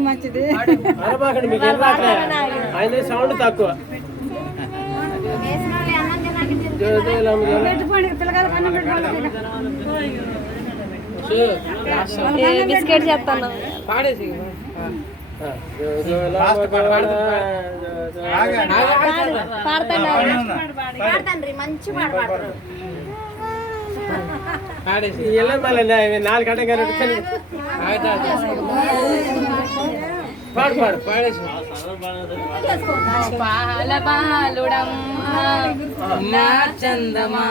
మంచిది ఆయన సౌండ్ తక్కువ బిస్కెట్ చెప్తాను మంచి నాలుగు గంటలు పాడు పాడు పాడేసి పాల బాలుడమ్మ చందమా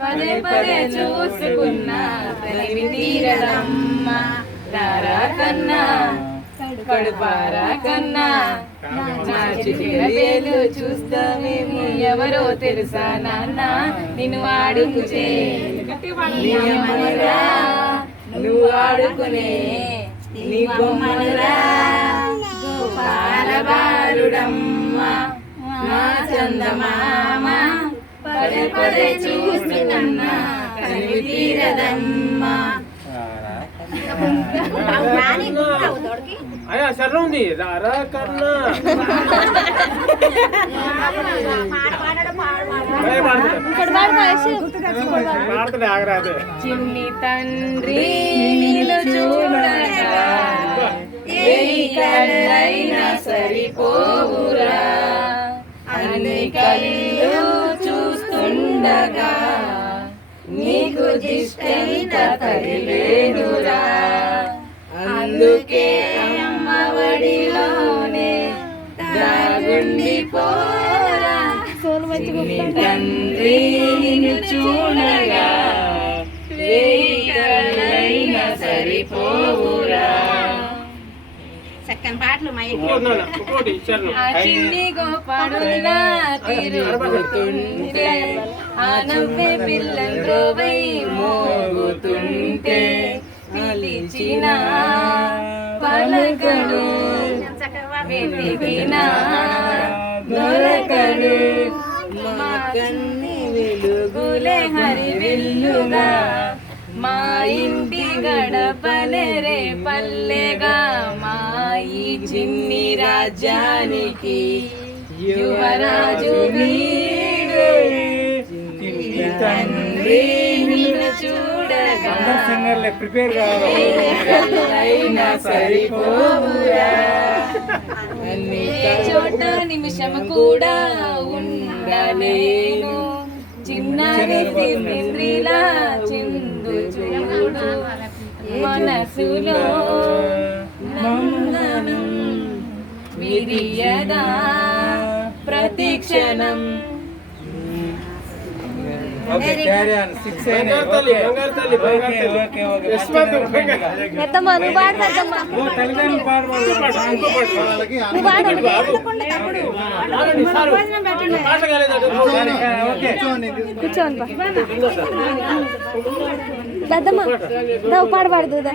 పదే పదే చూసుకున్నా తనివి తీరదమ్మ రారా కన్నా కడుపారా కన్నా నా చిటికలు చూస్తామేమి ఎవరో తెలుసా నాన్న నిన్ను ఆడుకునే నువ్వు ఆడుకునే నీ బొమ్మనురా గోపాల బాలుడమ్మ మా చందమామ పదే పదే చూస్తున్నా కనివి తీరదమ్మ. అయ్యా సర్ర ఉంది రారా కన్నా ఆగరాదు. చిన్ని తండ్రి నిన్ను చూడగా ఏ కళ్ళైనా సరిపోవురా అన్ని కళ్ళు చూస్తుండగా నీకు దిష్టంత తగిలేదురా అందుకే అమ్మఒడిలోనే దాగుండిపోరా చిన్ని తండ్రి నిన్ను చూడగా వేయి కళ్ళైనా సరిపోవురా. చక్కని పాటలు చిన్ని గోపాడుగా తిరుగుతుంటే ఆ నవ్వే పిల్లంద్రోవై మోగుతుంటే పిలిచిన పలకడు వెతికిన దొరకడు మా కన్ని వెలుగులే హరివిల్లుగా మా ఇంటి గడపలే రే పల్లెగా మా ఈ చిన్ని రాజ్యానికి యువరాజు నీవే. తండ్రి నిన్ను చూడగా అయినా సరిపోవురా అన్ని చోట నిమిషం కూడా ఉండలేను చిన్నారి తిరిలా చిందు చూడు మనసులో నందనం విరియదా ప్రతిక్షణం. కూర్చోండి పెద్దమ్మ పాడబడదు